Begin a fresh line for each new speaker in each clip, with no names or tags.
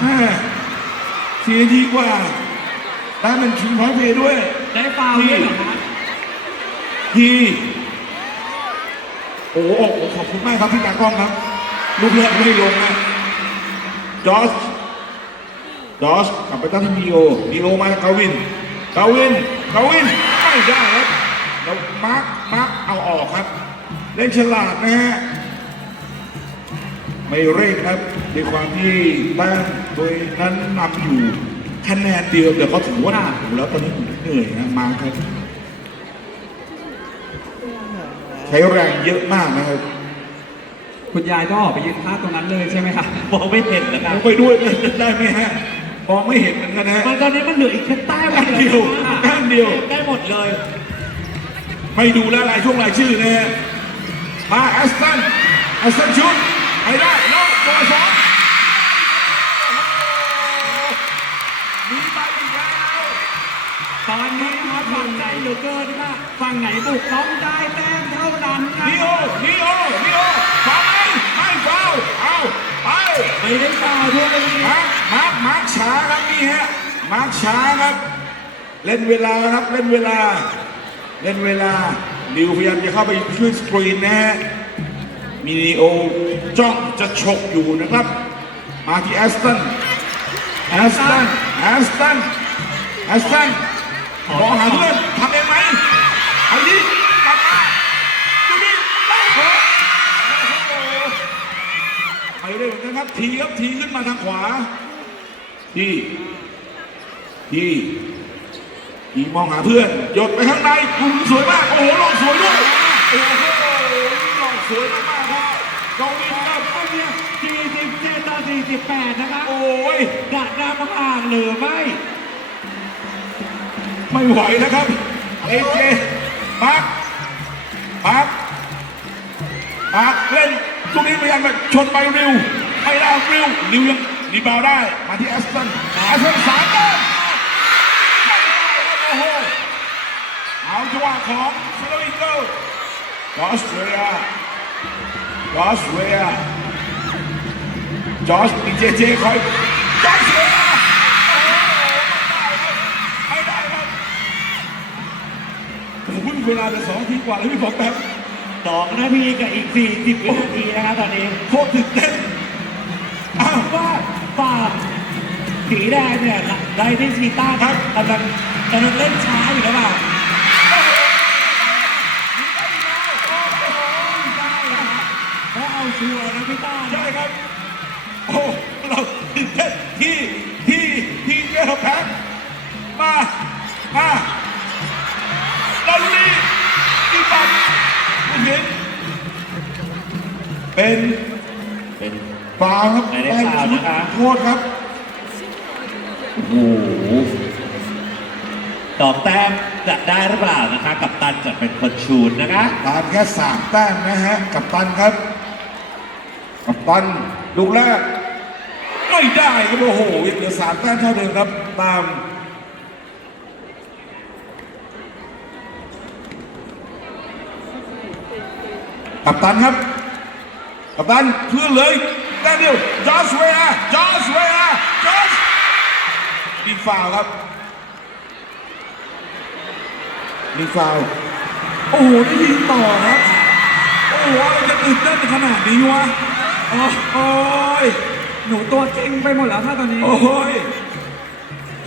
แม่เสียดีกว่าได้เป็นชิงพอยต์เพย์ด้วย
ได้ฟาวล์ด้วยเหรอคะ
ทีโอ้โหขอบคุณมากครับพี่ตากล้องครับ ลูกแรกไม่ได้ลงนะจอร์จจอร์จกลับไปตั้งที่มีโอมีโอมากาวินกาวินกาวินไม่ได้ครับแล้วมาร์คมาร์คเอาออกครับ เล่นฉลาดนะฮะ ไม่เร่งครับด้วยความที่แต้มโดยนั้นนำอยู่คะแนนเดียวแต่เขาถือว่าหนักอยู่แล้วตอนนี้เหนื่อยนะมาร์คครับ ใช้แรงเยอะมากนะครับ
คุณยายก็ออกไปยืนภาพตรงนั้นเลยใช่ไหมคะมองไม่เห็นนะค
ผ
รับ
มไปด้วยได้ไหมฮะมองไม่เห็นเหมือนกันนะฮะ
มันตอนนี้มันเหลืออีกแค่แต้ม
แต้มเดียวแต้มเดียว
ได้หมดเลย
ไม่ดูแล้วรายช่วงรายชื่อนะฮะมาแอสตันแอสตันชุด ไปได้โลกตัวสองมีไปอีกแล้ว
ตอนนี้นะครับฝั่งใจเหลือเกินนะคะฝั่งไหนบุกต้องได้แต้มเท่านั้นนะ
นิโอนิโอนิโอฟาวไหมไม่ฟาวเอาไป
ไม่ได้ฟาวล์ด้วยเลย
มาร์คมาร์คมาร์คช้าครับนี่ฮะมาร์คช้าครับ เล่นเวลาครับเล่นเวลา เล่นเวลาลิวพยายามจะเข้าไปช่วยสกรีนนะฮะ มินิโอจ้องจะฉกอยู่นะครับ มาที่แอสตัน แอสตัน แอสตัน แอสตัน ขอหาเพื่อนทำเองไหมไอ้นี่กลับมาดูนี่ได้เหรอโอ้โหไปเร็วนะครับ ทีครับ ทีขึ้นมาทางขวา ทีทีทีมองหาเพื่อน หยดไปข้างในมุมสวยมาก โอ้โหลงสวยด้วยโอ้โห วยมากๆครับกองนี้ครับ
อันเนี้ย47ต่อ48 นะคะ
โอ้ย
กะนำห่างหรือไม่
ไม่ไหวนะครับเอเจมาร์คมาร์คมาร์คเล่นตรงนี้พยายามแบบชนไปริวไม่ได้ริวริวยังรีบาวด์ได้ มาที่แอสตันแอสตันสามแต้มไม่ได้ครับโอ้โหเอาจังหวะของเซโลอิเกิลจอสเวีย จอสเวียจอสมีเจเจคอยจอสเวียโอ้โหไม่ได้ครับผมเพิ่งเวลาไปสองนาทีกว่าแล้วพี่บอกแป๊บ
สองนาทีกับอีก40วินาทีนะคะตอนนี้
โคตรตื่นเต้นอ้าว
ว่าฝ่าสีแดงเนี่ยได้ที่ชีต้าครับกำลังกำลังเล่นช้าอยู่หรือเปล่า ชัวร์นะพี่ต้า
ใช่ครับ โอ้เราตื่นเต้นที่ที่ที่เจอแพ็คมามาเราลุยอีปัดผู้หญิงเป็น
เป็น
ฟาวครับ
ไม่ได้ฟาวล์นะคะ
โทษครับ
โอ้โหตอบแต้มจะได้หรือเปล่านะคะ กับตันจะเป็นคนชูนนะคะ
ตามแค่สามแต้มนะฮะ กับตันครับกั บตันลูกแรกไม่ได้ครับโอ้โหยังเหลือสามแต้มเท่าเดิมครับตามกับตันครับกับตันเพื่อนเลยแต้มเดียวจอสเวียจอสเวียจอสมีฟาวล์ครับมีฟาวล์โอ้โหได้ยิงต่อครับโอ้โหอะไรจะตื่นเต้นขนาดนี้วะ โอ้โหย
หนูตัวเก่งไปหมดแล้วถ้าตอนนี้
โอ้ย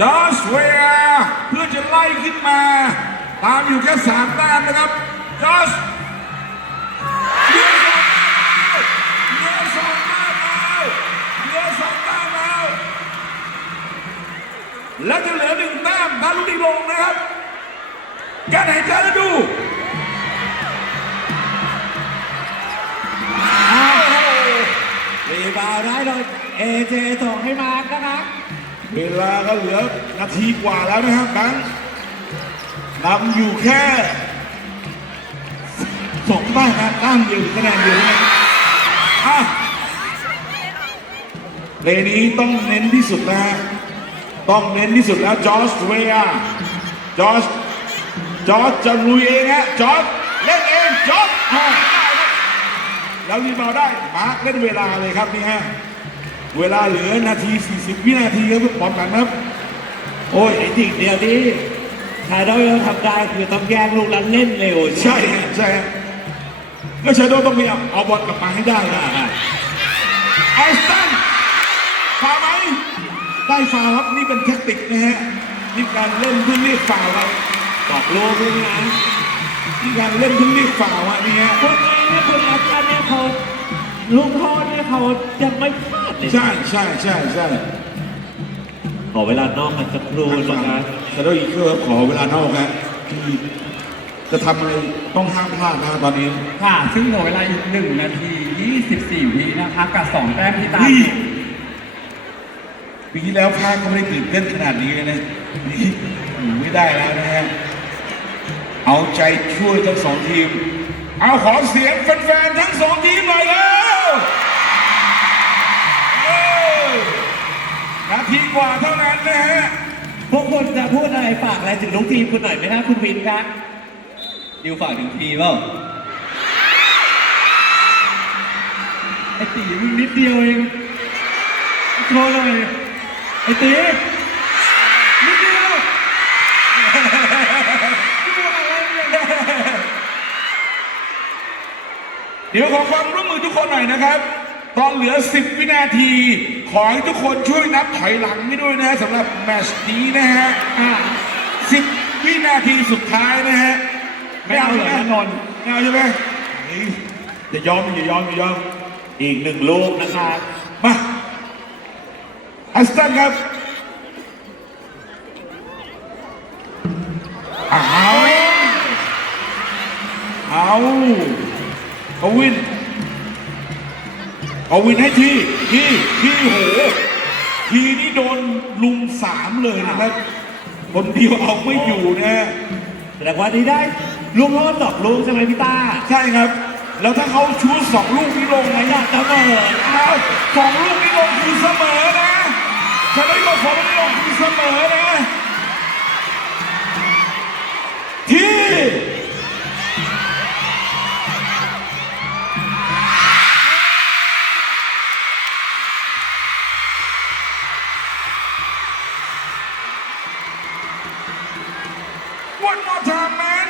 จอสเวียเพื่อจะไล่ขึ้นมา ตามอยู่แค่สามแต้มนะครับจอส เหลือนาทีกว่าแล้วนะครับแบงค์นำอยู่แค่สองแต้มนะแต้มเดียวคะแนนเดียวนะอะเลนี้ต้องเน้นที่สุดนะฮะต้องเน้นที่สุดแล้วจอร์จเวียจอร์จจอร์จจะลุยเองฮะจอร์จเล่นเองจอร์จแล้วรีบาวด์ได้มาร์คเล่นเวลาเลยครับนี่ฮะ เวลาเหลือนาที 40 วินาทีครับพร้อมกันครับ โอ้ย
ไอ้สิ่งเดียวที่ชาโดว์ทำได้คือต้องแย่งลูกแล้วเล่นเร็ว
ใช่ฮะใช่ฮะก็ชาโดว์ต้องพยายามเอาบอลกลับมาให้ได้นะ
อ่า
ไอสตันฟาวล์ไหมได้ฟาวล์ครับนี่เป็นแท็กติกนะฮะนี่การเล่นเพื่อเรียกฟาวล์ครับ
บอกลูกด้วยนะ
นี่การเล่นเพื่อเรียกฟาวล์อะนี่ฮะ
คนนี้เนี่ยคนอาจารย์เนี่ยเขาลูกโทษเนี่ยเขายังไม่พลาด เลย
ใช่ใช่ใช่ใช่
ขอเวลานอกมันสักครู่นะครับ
ชาโดว์อีกเคอร์ขอเวลานอกครับที่จะทำอะไรต้องห้ามพลาดนะตอนนี้
ค่ะ ซึ่งเหลือเวลาอีก1นาที 24 วินะคะกับ2แต้มที่ตาม
นี่ปีที่แล้วพลาดก็ไม่ได้ตื่นเต้นขนาดนี้เลยนะนี่อยู่ไม่ได้แล้วนะฮะ เอาใจช่วยทั้งสองทีม เอาขอเสียงแฟนๆทั้งสองทีมหน่อยแล้ว นาทีกว่าเท่านั้นนะฮะ
พวกคุณจะพูดอะไรฝากอะไรถึงลูกทีมคุณหน่อยไหมครับคุณวินครับ
ดิวฝากถึงทีเปล่า
ไอ้ตีมึงนิดเดียวเองโชว์หน่อยไอ้ตีนิดเดียวดูอะไรเนี่ย
เดี๋ยวขอความร่วมมือทุกคนหน่อยนะครับ ตอนเหลือ 10 วินาที ขอให้ทุกคนช่วยนับถอยหลังให้ด้วยนะฮะสำหรับแมตช์นี้นะฮะ
อะ
10วินาทีสุดท้ายนะฮะ
ไม่เอาเหรอ
ใช่
น
ไหม
นท์
ไม่เอาใช่ไหมเฮ้ยอย่ายอมอย่ายอมอย่ายอม
อีกหนึ่งลูกนะครับ
มาอัสตันครับเอาเอาเอาวิน เอาวินให้ทีทีทีโหทีนี่โดนลุมสามเลยนะครับ คนเดียวเอาไม่อยู่นะฮะ
แสดงว่านี้ได้ลูกโทษสองลูกใช่ไหมพี่ต้า
ใช่ครับ แล้วถ้าเขาชูสองลูกนี้ลงนะ
อยากเสมอ
เอาสองลูกนี้ลงคือเสมอนะฉันได้บอกสองลูกนี้ลงคือเสมอนะที่ One more time, man.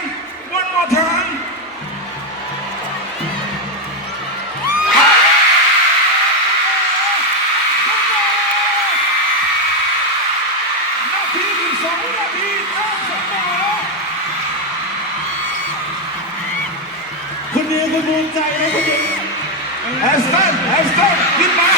One more time. นาทีถึงสองนาทีต้องเสมอ
คุณนิวคุณภูมิใจไหมคุณนิว
แอสตันแอสตันขึ้นมา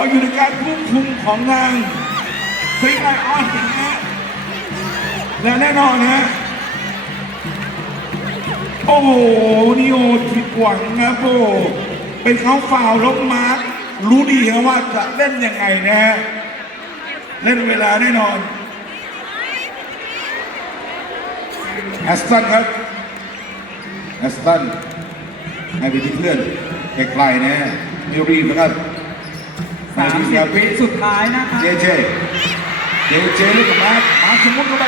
ออยู่ในการควบคุมของทางฟรีไลออนนะฮะและแน่นอนนะฮะโอ้โหนี่โอผิดหวังครับโอ้เป็นเขาฟาวล์แล้วมาร์ครู้ดีครับว่าจะเล่นยังไงนะฮะเล่นเวลาแน่นอนแอสตันครับแอสตันให้ไปที่เพื่อนไกลๆนะฮะไม่รีบนะครับ มาที่ครับ
วิสุดท้ายนะคะ
เจเจเจเจลูกกับมาร์คมาร์คสมมุติเข้าไป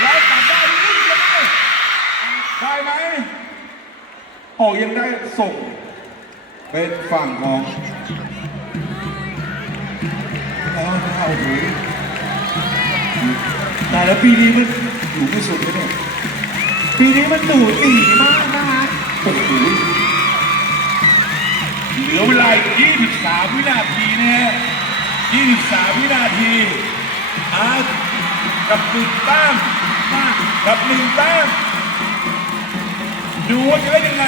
แล้วตัดได้หรือยังไงได้ไหมโอ้ยังได้ส่งเป็นฝั่งของแล้วโอ้โห
แต่แล้วปีนี้มัน
อยู่ไม่สุดเลยเนี่ย
ปีนี้มันหนูตีมากนะคะ
โอ้โห เหลือเวลาอีก23 วินาทีนะฮะ23 วินาทีอาร์ตกับหนึ่งแต้มกับหนึ่งแต้มดูว่าจะได้ยังไง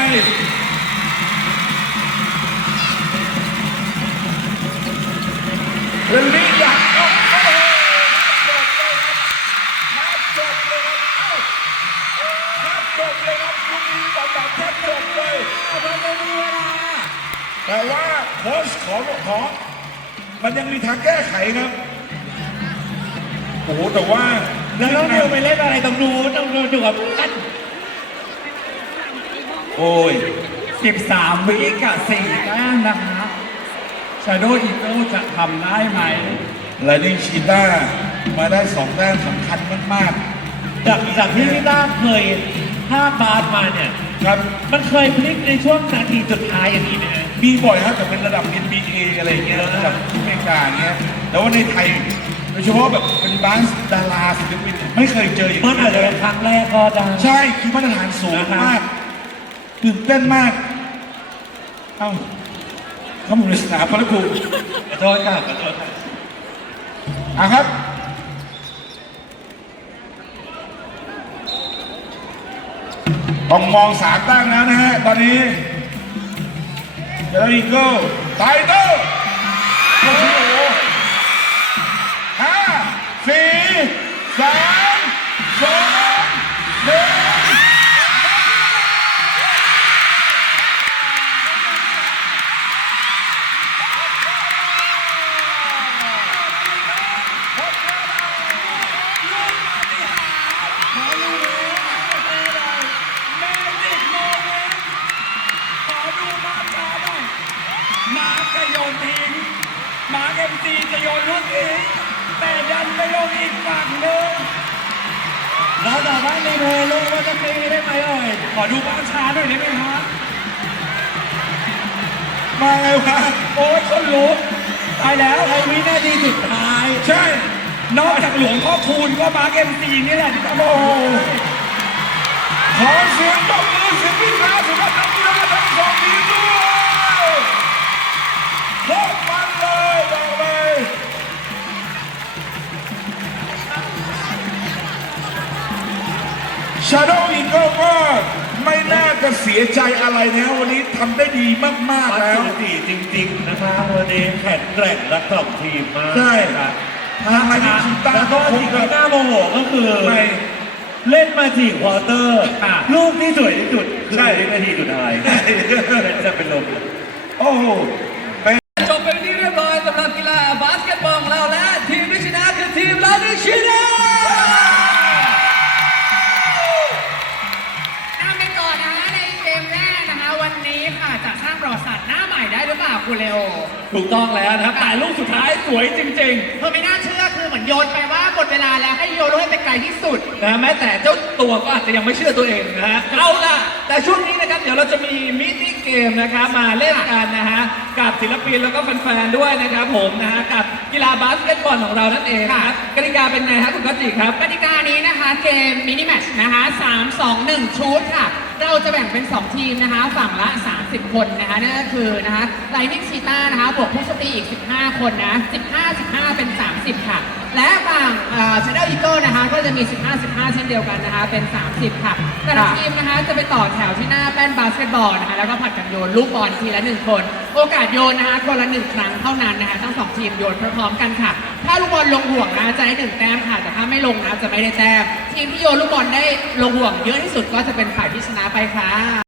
เรนลี่อยากเอาโอ้โหแทบจบเลยครับแทบจบเลยครับเอ้าแทบจบเลยครับ แต่ว่าโค้ชขอขอมันยังมีทางแก้ไขครับโอ้โหแต่ว่า
แล้วน้องนิวไปเล่นอะไรตรงนู้นตรงนู้นอยู่กับเพื่อน
โอ้ย
13วิกับ4แต้ม
นะคะชาโดอีโก้จะทำได้ไหม
ไลนิ่งชีต้ามาได้สองแต้มสำคัญมาก
จากจากที่พี่ต้าเคยภาพบาสมาเนี่ย
ๆครับ
มันเคยพลิกในช่วงนาทีสุดท้ายอย่างนี้ไหมฮะ
มีบ่อยครับแต่เป็นระดับ NBA อะไรอย่างเงี้ยระดับที่อเมริกาอย่างเงี้ยแต่ว่าในไทยโดยเฉพาะแบบเป็นบาสดาราศิลปินไม่เคยเจออย่าง
มัน
นี้
อาจจะ
เล
เป็
ย
นครั้งแรกก็ได้
ใช่คือมาตรฐานสูง
นะครับ
มากตื่นเต้นมาก เอ้าเขาหมุนในสนามพระครู
ขอโทษครับขอโทษครับ
อะครับต้องมองสามตั้งแล้วนะฮะตอนนี้ เจออีโก้ไทเตอร์โอ้โหห้าสี่สามา
สามารถรีเพลย์ลูกว่าจะตีได้ไหมเอ่ย ขอดูภาพช้าหน่อยได้ไหมครับ
มาไงวะ
โอ้ยคนลุกตายแล้ว ในวินาทีสุดท้าย
ใช่
นอกจากหลวงพ่อคูณก็มาร์คเอ็มซีนี่แหละที่ต้อง
โอ้
โอ้
โหขอเสียงตบมือเสียงพิฆาตสำหรับนักกีฬาทั้งสองทีม ไม่น่าจะเสียใจอะไรนะวันนี้ทำได้ดีมาก
มา
ๆแล้ว
สี่จริง ๆ นะครับวันนี้แข็งแกร่งและกล่อมทีมมาก
ใช่
ครับ
ทางไลน์ชิต้า
แล้ว
ก็
ก็
คง
สิ่ง
จะ
ที่น่าโมโหก็คือ
ไม่
เล่นมาสี่ควอเตอร์
อะ
ลูกที่สวยที่สุดคือ
ใช่
วินาทีสุดท้ายจะเป็นลม
โอ้โห
เวลาแล้วให้โยนลูกให้ไปไกลที่สุด
ๆนะแม้แต่เจ้าตัวก็อาจจะยังไม่เชื่อตัวเองนะฮะเอาล่ะ แต่ช่วงนี้นะครับ เดี๋ยวเราจะมีมินิเกมนะครับมาเล่นกันนะฮะกับศิลปินแล้วก็แฟนๆด้วยนะครับผมนะฮะกับกีฬาบาสเกตบอลของเรานั่นเองนะครับกติกาเป็นไงครับคุณกัจจิครับ
กติกานี้นะคะเกมมินิแมตช์นะคะ 3 2 1 ชุดค่ะ เราจะแบ่งเป็น 2 ทีมนะคะฝั่งละ 30 คนนะคะนั่นก็คือนะคะไลนิ่งชีต้านะคะบวกผู้โชคดีอีก 15 คนนะ15 15 เป็น 30 ค่ะ และฝั่งเชนเดอร์อีเกิลนะคะก็จะมี 15 15 เช่นเดียวกันนะคะเป็น 30 ค่ะแต่ละทีมนะคะจะไปต่อแถวที่หน้าแป้นบาสเกตบอลนะคะแล้วก็ผัดกันโยนลูกบอลทีละหนึ่งคน โอกาสโยนนะคะคนละหนึ่งครั้งเท่านั้นนะคะทั้งสองทีมโยนพร้อมๆกันค่ะ ถ้าลูกบอลลงห่วงนะจะได้หนึ่งแต้มค่ะ แต่ถ้าไม่ลงนะจะไม่ได้แต้ม ทีมที่โยนลูกบอลได้ลงห่วงเยอะที่สุดก็จะเป็นฝ่ายที่ชนะไปค่ะ